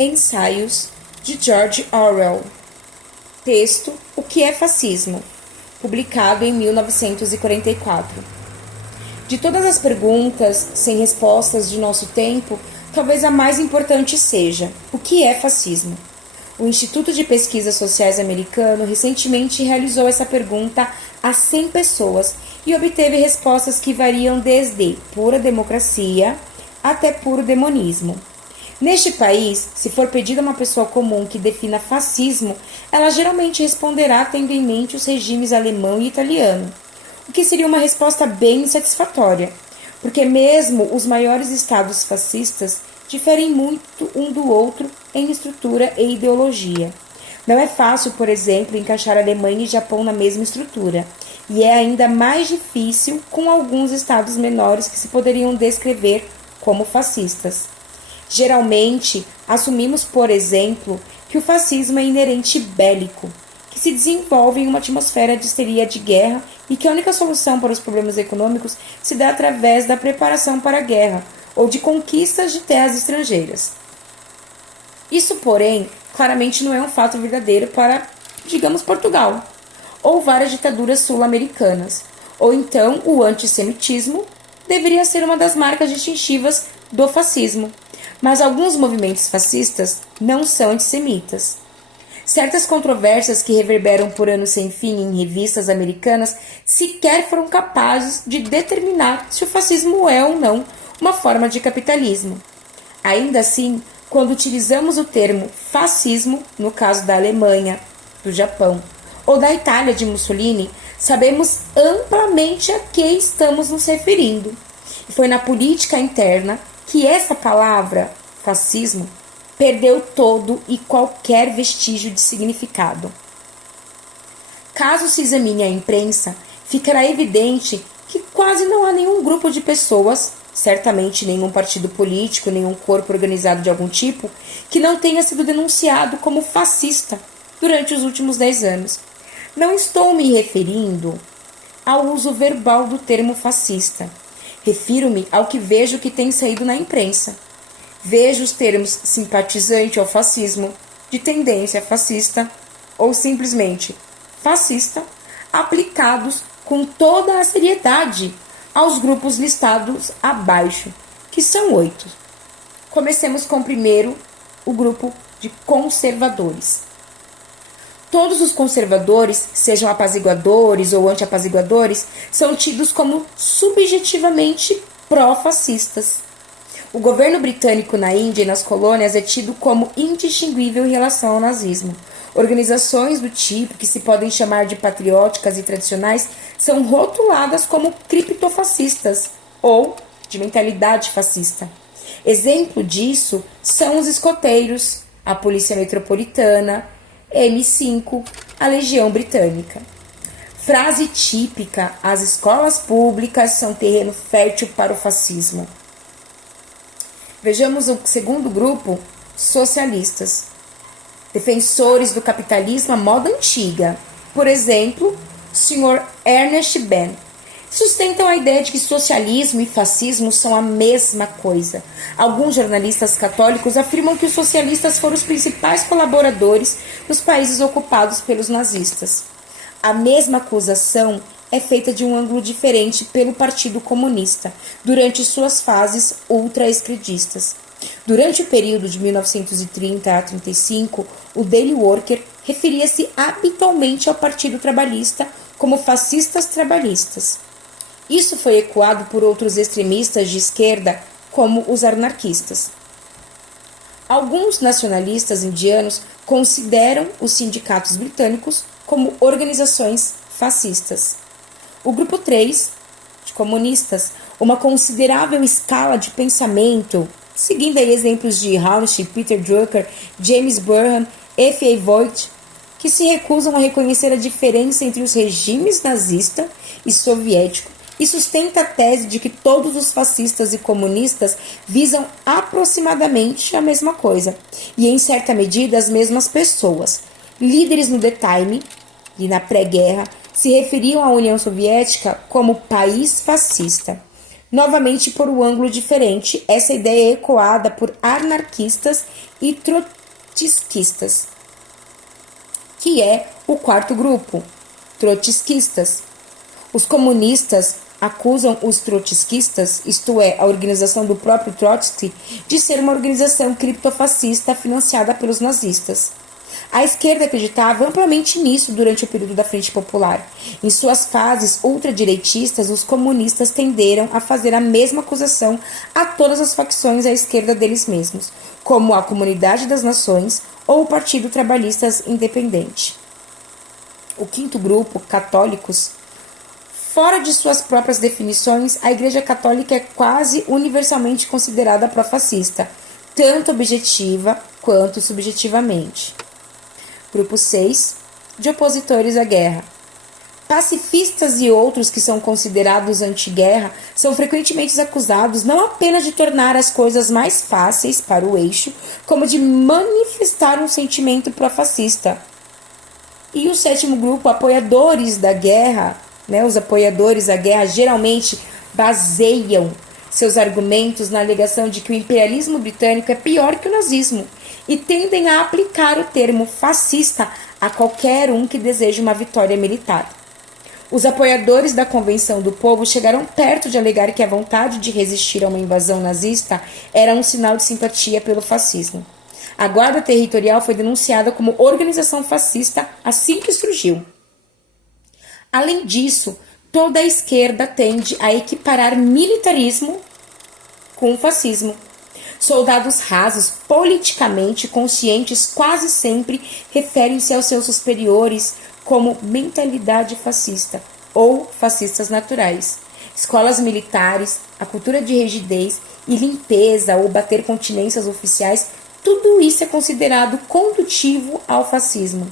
Ensaios de George Orwell. Texto O que é fascismo? Publicado em 1944. De todas as perguntas sem respostas de nosso tempo, talvez a mais importante seja: o que é fascismo? O Instituto de Pesquisas Sociais americano recentemente realizou essa pergunta a 100 pessoas e obteve respostas que variam desde pura democracia até puro demonismo. Neste país, se for pedida a uma pessoa comum que defina fascismo, ela geralmente responderá tendo em mente os regimes alemão e italiano, o que seria uma resposta bem insatisfatória, porque mesmo os maiores estados fascistas diferem muito um do outro em estrutura e ideologia. Não é fácil, por exemplo, encaixar Alemanha e Japão na mesma estrutura, e é ainda mais difícil com alguns estados menores que se poderiam descrever como fascistas. Geralmente, assumimos, por exemplo, que o fascismo é inerente bélico, que se desenvolve em uma atmosfera de histeria de guerra e que a única solução para os problemas econômicos se dá através da preparação para a guerra ou de conquistas de terras estrangeiras. Isso, porém, claramente não é um fato verdadeiro para, digamos, Portugal, ou várias ditaduras sul-americanas, ou então o antissemitismo deveria ser uma das marcas distintivas do fascismo. Mas alguns movimentos fascistas não são antissemitas. Certas controvérsias que reverberam por anos sem fim em revistas americanas sequer foram capazes de determinar se o fascismo é ou não uma forma de capitalismo. Ainda assim, quando utilizamos o termo fascismo, no caso da Alemanha, do Japão ou da Itália de Mussolini, sabemos amplamente a que estamos nos referindo. E foi na política interna que essa palavra, fascismo, perdeu todo e qualquer vestígio de significado. Caso se examine a imprensa, ficará evidente que quase não há nenhum grupo de pessoas, certamente nenhum partido político, nenhum corpo organizado de algum tipo, que não tenha sido denunciado como fascista durante os últimos 10 anos. Não estou me referindo ao uso verbal do termo fascista. Refiro-me ao que vejo que tem saído na imprensa. Vejo os termos simpatizante ao fascismo, de tendência fascista ou simplesmente fascista aplicados com toda a seriedade aos grupos listados abaixo, que são 8. Comecemos com primeiro o grupo de conservadores. Todos os conservadores, sejam apaziguadores ou anti-apaziguadores, são tidos como subjetivamente pró-fascistas. O governo britânico na Índia e nas colônias é tido como indistinguível em relação ao nazismo. Organizações do tipo, que se podem chamar de patrióticas e tradicionais, são rotuladas como criptofascistas ou de mentalidade fascista. Exemplo disso são os escoteiros, a Polícia Metropolitana, M5, a Legião Britânica. Frase típica: as escolas públicas são terreno fértil para o fascismo. Vejamos o segundo grupo, socialistas. Defensores do capitalismo à moda antiga. Por exemplo, o Sr. Ernest Benn. Sustentam a ideia de que socialismo e fascismo são a mesma coisa. Alguns jornalistas católicos afirmam que os socialistas foram os principais colaboradores dos países ocupados pelos nazistas. A mesma acusação é feita de um ângulo diferente pelo Partido Comunista, durante suas fases ultra-esquerdistas. Durante o período de 1930 a 1935, o Daily Worker referia-se habitualmente ao Partido Trabalhista como fascistas trabalhistas. Isso foi ecoado por outros extremistas de esquerda, como os anarquistas. Alguns nacionalistas indianos consideram os sindicatos britânicos como organizações fascistas. O grupo 3, de comunistas, uma considerável escala de pensamento, seguindo aí exemplos de Heinrich, Peter Drucker, James Burham, F.A. Voigt, que se recusam a reconhecer a diferença entre os regimes nazista e soviético, e sustenta a tese de que todos os fascistas e comunistas visam aproximadamente a mesma coisa, e em certa medida as mesmas pessoas. Líderes no The Time e na pré-guerra se referiam à União Soviética como país fascista. Novamente por um ângulo diferente, essa ideia é ecoada por anarquistas e trotskistas, que é o quarto grupo, trotskistas. Os comunistas acusam os trotskistas, isto é, a organização do próprio Trotsky, de ser uma organização criptofascista financiada pelos nazistas. A esquerda acreditava amplamente nisso durante o período da Frente Popular. Em suas fases ultradireitistas, os comunistas tenderam a fazer a mesma acusação a todas as facções à esquerda deles mesmos, como a Comunidade das Nações ou o Partido Trabalhista Independente. O quinto grupo, católicos. Fora de suas próprias definições, a Igreja Católica é quase universalmente considerada pró-fascista, tanto objetiva quanto subjetivamente. Grupo 6, de opositores à guerra. Pacifistas e outros que são considerados anti-guerra são frequentemente acusados não apenas de tornar as coisas mais fáceis para o eixo, como de manifestar um sentimento pró-fascista. E o sétimo grupo, apoiadores da guerra, os apoiadores da guerra geralmente baseiam seus argumentos na alegação de que o imperialismo britânico é pior que o nazismo e tendem a aplicar o termo fascista a qualquer um que deseje uma vitória militar. Os apoiadores da Convenção do Povo chegaram perto de alegar que a vontade de resistir a uma invasão nazista era um sinal de simpatia pelo fascismo. A Guarda Territorial foi denunciada como organização fascista assim que surgiu. Além disso, toda a esquerda tende a equiparar militarismo com o fascismo. Soldados rasos, politicamente conscientes, quase sempre referem-se aos seus superiores como mentalidade fascista ou fascistas naturais. Escolas militares, a cultura de rigidez e limpeza ou bater continências oficiais, tudo isso é considerado condutivo ao fascismo.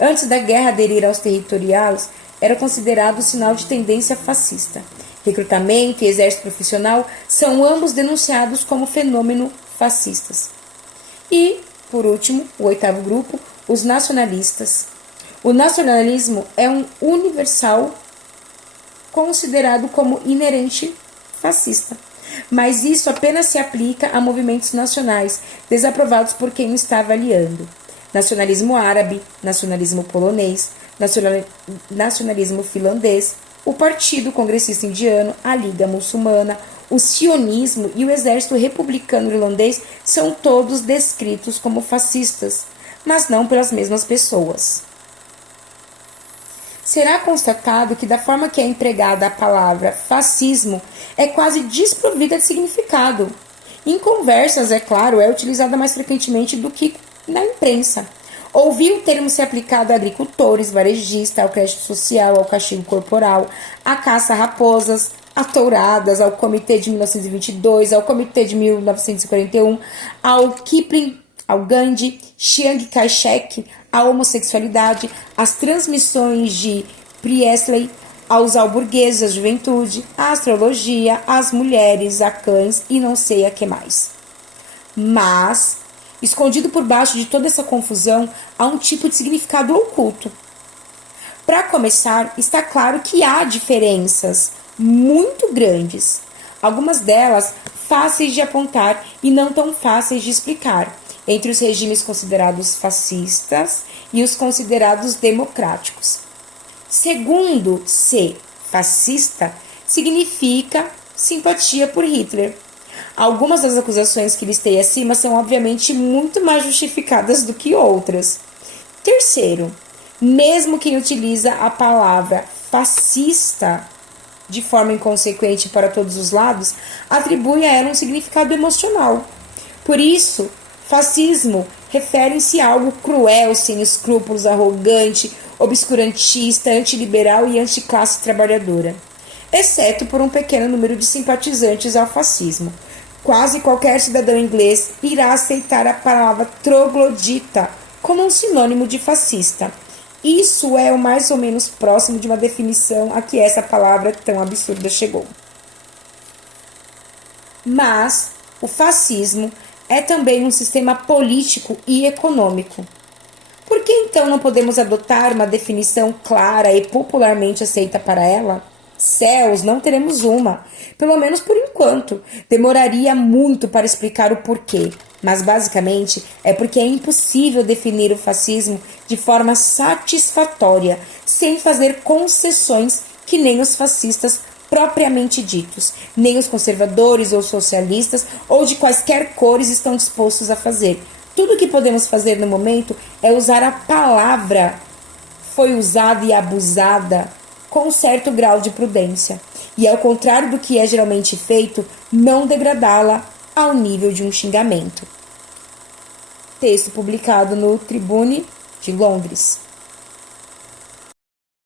Antes da guerra aderir aos territoriais, era considerado sinal de tendência fascista. Recrutamento e exército profissional são ambos denunciados como fenômeno fascistas. E, por último, o oitavo grupo, os nacionalistas. O nacionalismo é um universal considerado como inerente fascista, mas isso apenas se aplica a movimentos nacionais desaprovados por quem o está avaliando. Nacionalismo árabe, nacionalismo polonês, nacionalismo finlandês, o Partido Congressista Indiano, a Liga Muçulmana, o sionismo e o Exército Republicano Irlandês são todos descritos como fascistas, mas não pelas mesmas pessoas. Será constatado que, da forma que é empregada a palavra fascismo, é quase desprovida de significado. Em conversas, é claro, é utilizada mais frequentemente do que na imprensa. Ouvi o termo ser aplicado a agricultores, varejistas, ao crédito social, ao castigo corporal, à caça a raposas, a touradas, ao Comitê de 1922, ao Comitê de 1941, ao Kipling, ao Gandhi, Chiang Kai-shek, à homossexualidade, às transmissões de Priestley, aos alburgueses, à juventude, à astrologia, às mulheres, a cães e não sei a que mais. Mas, escondido por baixo de toda essa confusão, há um tipo de significado oculto. Para começar, está claro que há diferenças muito grandes, algumas delas fáceis de apontar e não tão fáceis de explicar, entre os regimes considerados fascistas e os considerados democráticos. Segundo, ser fascista significa simpatia por Hitler. Algumas das acusações que listei acima são obviamente muito mais justificadas do que outras. Terceiro, mesmo quem utiliza a palavra fascista de forma inconsequente para todos os lados, atribui a ela um significado emocional. Por isso, fascismo refere-se a algo cruel, sem escrúpulos, arrogante, obscurantista, antiliberal e anticlasse trabalhadora, exceto por um pequeno número de simpatizantes ao fascismo. Quase qualquer cidadão inglês irá aceitar a palavra troglodita como um sinônimo de fascista. Isso é o mais ou menos próximo de uma definição a que essa palavra tão absurda chegou. Mas o fascismo é também um sistema político e econômico. Por que então não podemos adotar uma definição clara e popularmente aceita para ela? Céus, não teremos uma. Pelo menos por enquanto. Demoraria muito para explicar o porquê. Mas basicamente é porque é impossível definir o fascismo de forma satisfatória, sem fazer concessões que nem os fascistas propriamente ditos, nem os conservadores ou socialistas ou de quaisquer cores estão dispostos a fazer. Tudo o que podemos fazer no momento é usar a palavra foi usada e abusada com um certo grau de prudência, e ao contrário do que é geralmente feito, não degradá-la ao nível de um xingamento. Texto publicado no Tribune de Londres.